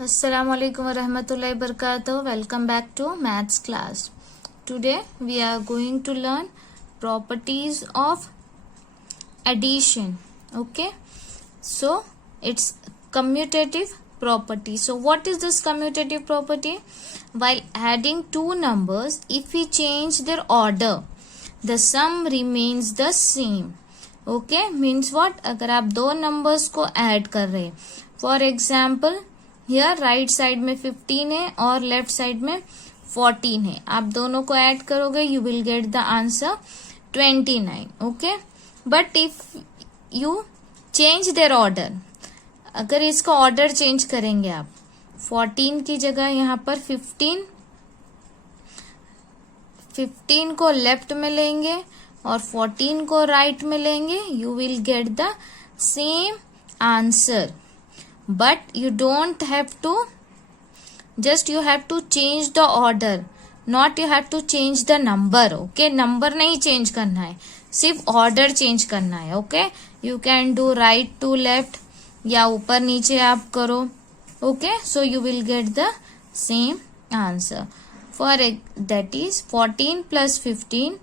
Assalamualaikum warahmatullahi wabarakatuh. Welcome back to maths class. Today we are going to learn properties of addition. Okay, so it's commutative property. So what is this commutative property? While adding two numbers, if we change their order, the sum remains the same. Okay, means what? अगर आप दो numbers को add कर रहे हैं, for example here right side में 15 है और लेफ्ट साइड में 14 है, आप दोनों को ऐड करोगे you will get the answer 29. Okay, but if you change their order, अगर इसका ऑर्डर चेंज करेंगे आप 14 की जगह यहाँ पर 15 को लेफ्ट में लेंगे और 14 को राइट में लेंगे, you will get the same answer. But you don't have to, just you have to change the order, not you have to change the number. Okay, number नहीं change करना है, सिर्फ order change करना है. Okay, you can do right to left या ऊपर नीचे आप करो. Okay, so you will get the same answer. For that is 14 plus 15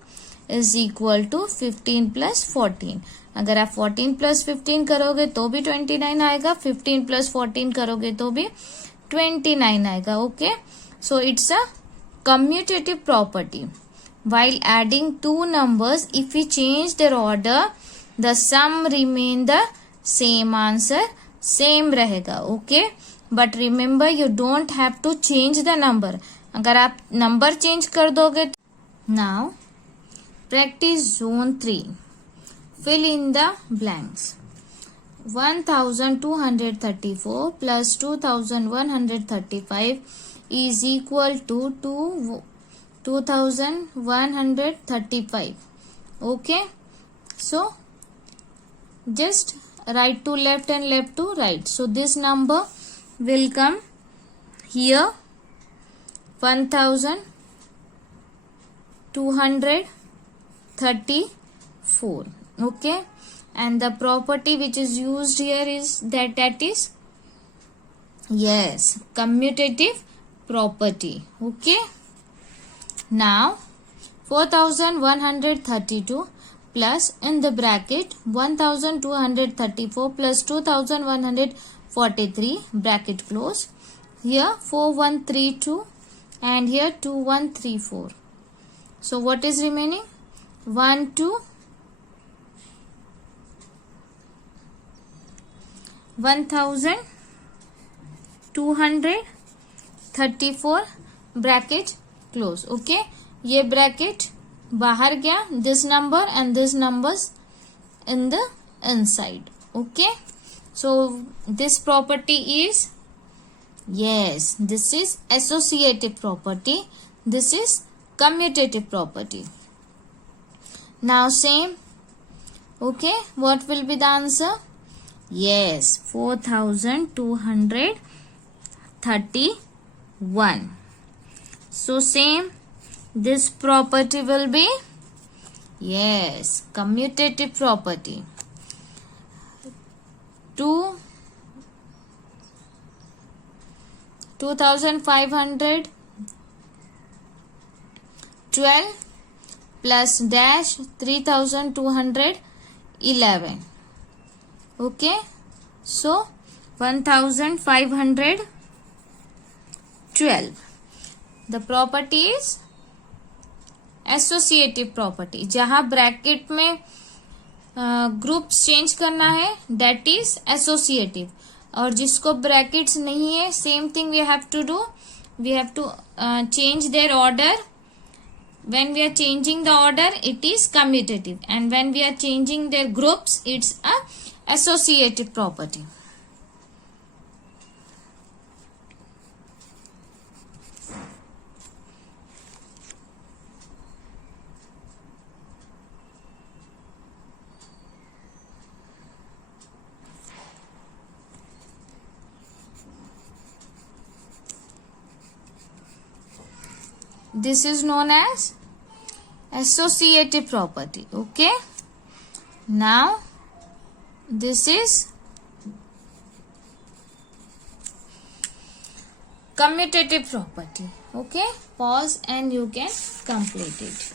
is equal to 15 plus 14. अगर आप 14 प्लस 15 करोगे तो भी 29 आएगा, 15 प्लस 14 करोगे तो भी 29 आएगा. Okay, so it's a commutative property. While adding two numbers, if you change their order, the sum remain the same, answer same रहेगा. Okay, but remember you don't have to change the number. अगर आप number change कर दोगे. Now practice zone 3. Fill in the blanks. 1234 plus 2135 is equal to 2135. Okay, so just right to left and left to right. So this number will come here 1234. Okay, and the property which is used here is that is yes, commutative property. Okay, now 4132 plus in the bracket 1234 plus 2143 bracket close, here 4132 and here 2134. So what is remaining? 1234 bracket close. Okay, ये bracket बाहर गया, this number and this numbers in the inside. Okay, so this property is yes, this is associative property, this is commutative property. Now same. Okay, what will be the answer? Yes, 4231. So same, this property will be yes, commutative property. 2512 plus dash 3211. Okay, so 1512. The property is associative property. जहां bracket में groups change करना है that is associative, और जिसको brackets नहीं है same thing we have to do, we have to change their order. When we are changing the order it is commutative, and when we are changing their groups it's a associative property. This is known as associative property. Okay, now this is commutative property. Okay, pause and you can complete it.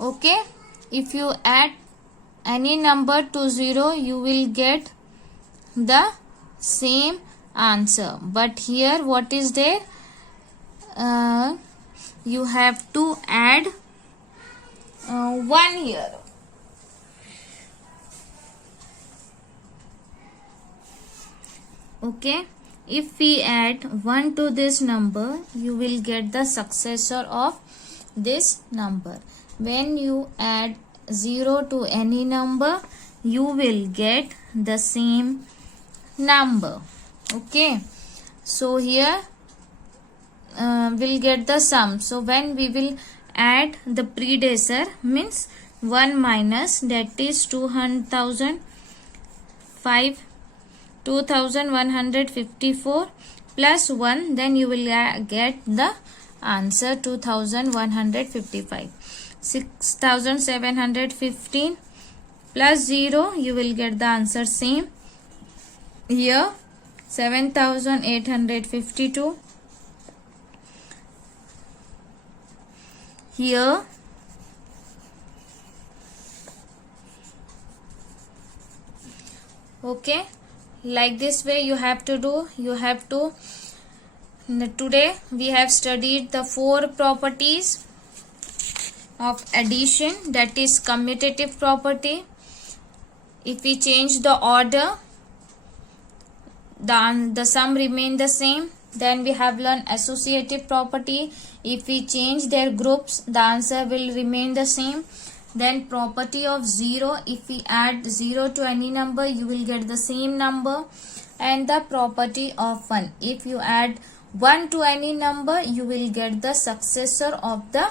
Okay, if you add any number to 0, you will get the same answer. But here what is there? You have to add 1 here. Okay, if we add 1 to this number, you will get the successor of this number. When you add 0 to any number, you will get the same number. Okay, so here we'll get the sum. So when we will add the predecessor, means 1 minus, that is 2154 plus 1, then you will get the answer 2155. 6715 plus 0, you will get the answer same. Here 7852. Here okay, like this way you have to do. You have to, today we have studied the 4 properties of addition, that is commutative property. If we change the order, the sum remain the same. Then we have learned associative property. If we change their groups, the answer will remain the same. Then property of 0, if we add 0 to any number, you will get the same number. And the property of 1, if you add 1 to any number, you will get the successor of the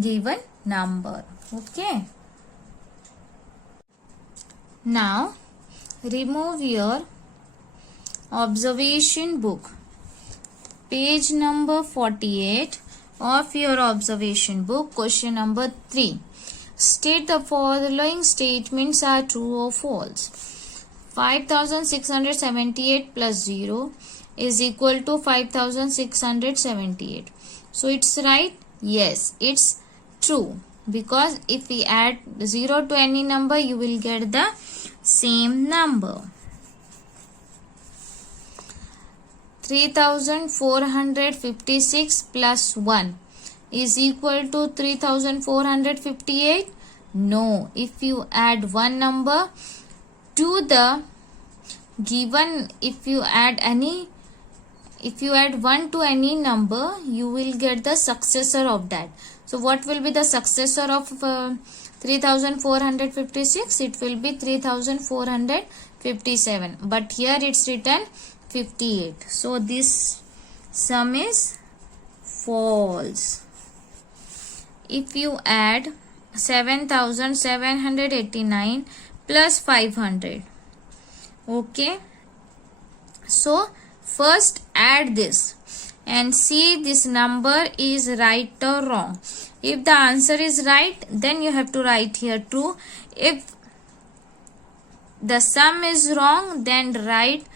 given number. Okay, now remove your observation book, page number 48 of your observation book. Question number 3, state the following statements are true or false. 5678 plus 0 is equal to 5678. So it's right? Yes, it's true, because if we add 0 to any number, you will get the same number. 3456 plus 1 is equal to 3458. No, if you add one number to the given, if you add 1 to any number, you will get the successor of that. So what will be the successor of 3456? It will be 3457. But here it's written 58. So this sum is false. If you add 7789 plus 500. Okay. So first add this and see this number is right or wrong. If the answer is right, then you have to write here true. If the sum is wrong, then write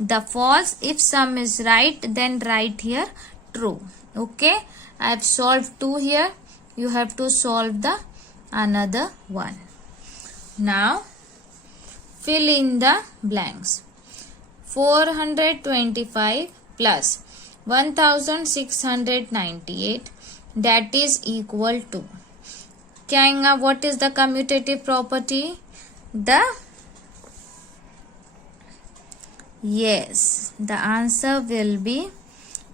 the false. If sum is right, then write here true. Okay, I have solved 2 here. You have to solve the another one. Now fill in the blanks. 425 plus 1698, that is equal to, क्या आएगा? What is the commutative property? Yes, the answer will be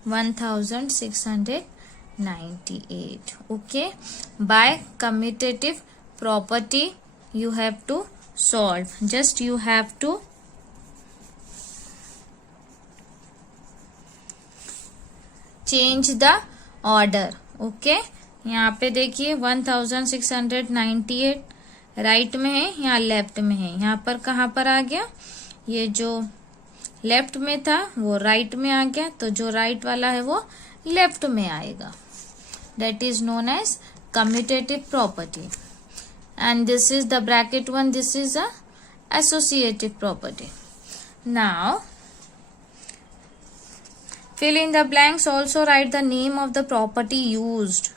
1698. Okay, by commutative property you have to solve. Just you have to change the order. Okay, यहाँ पे देखिए 1698 right में है, यहाँ left में है. यहाँ पर कहाँ पर आ गया, ये जो लेफ्ट में था वो राइट में आ गया, तो जो राइट वाला है वो लेफ्ट में आएगा. That is known as commutative property. And this is the bracket one, this is a associative property. Now fill in the blanks. Also write the name of the property used.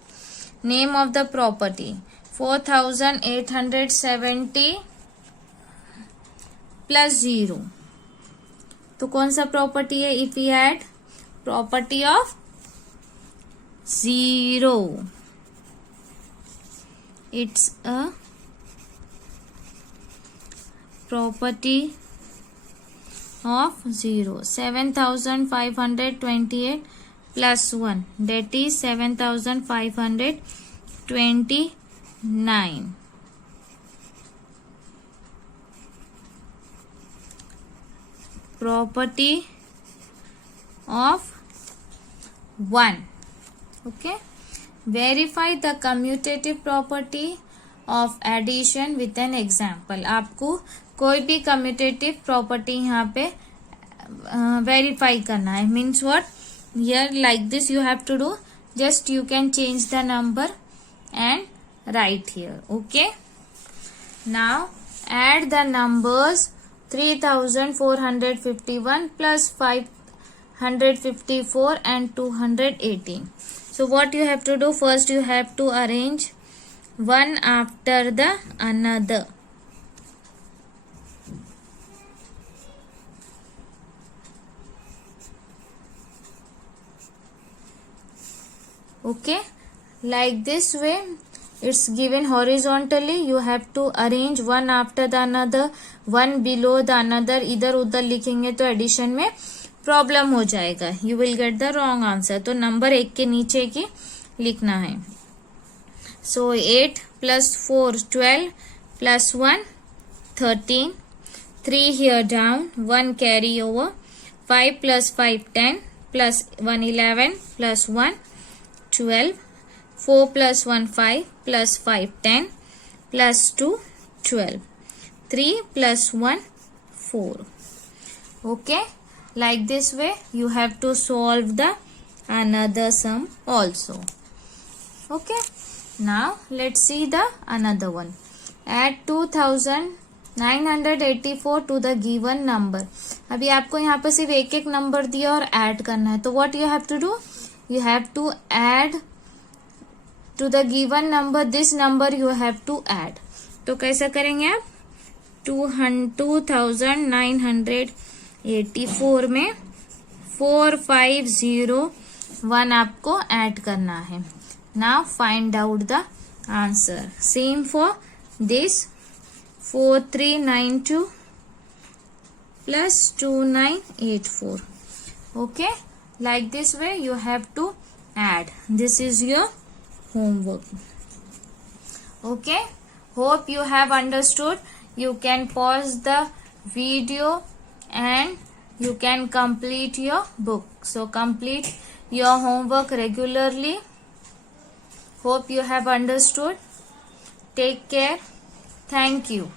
Name of the property 4870 plus 0. तो कौन सा property है? If we add property of 0, it's a property of 0. 7528 plus 1, that is 7529. Property of 1. Okay, verify the commutative property of addition with an example. आपको कोई भी commutative property यहाँ पे verify करना है. Means what? Here like this you have to do. Just you can change the number and write here. Okay. Now add the numbers 3451 plus 554 and 218. So what you have to do? First you have to arrange one after the another. Okay, like this way. It's given horizontally. You have to arrange one after the another, one below the another. इधर उधर लिखेंगे तो addition में problem हो जाएगा. You will get the wrong answer. तो number एक के नीचे की लिखना है. सो 8 plus 4 12 plus 1 13, 3 here down, 1 carry over, 5 plus 5 10 plus 1 11 plus 1 12, 4 plus 1 5 plus 5 10 plus 2 12, 3 plus 1 4. Okay, like this way you have to solve the another sum also. Okay, now let's see the another one. Add 2984 to the given number. अभी आपको यहाँ पर सिर्फ एक एक number दिया और add करना है. तो what you have to do? You have to add to the given number, this number you have to add. तो कैसा करेंगे आप? 2984 में 4501 आपको ऐड करना है. Now find out the answer. Same for this, 4392 plus 2984. Okay, like this way you have to add. This is your homework. Okay, hope you have understood. You can pause the video and you can complete your book. So complete your homework regularly. Hope you have understood. Take care. Thank you.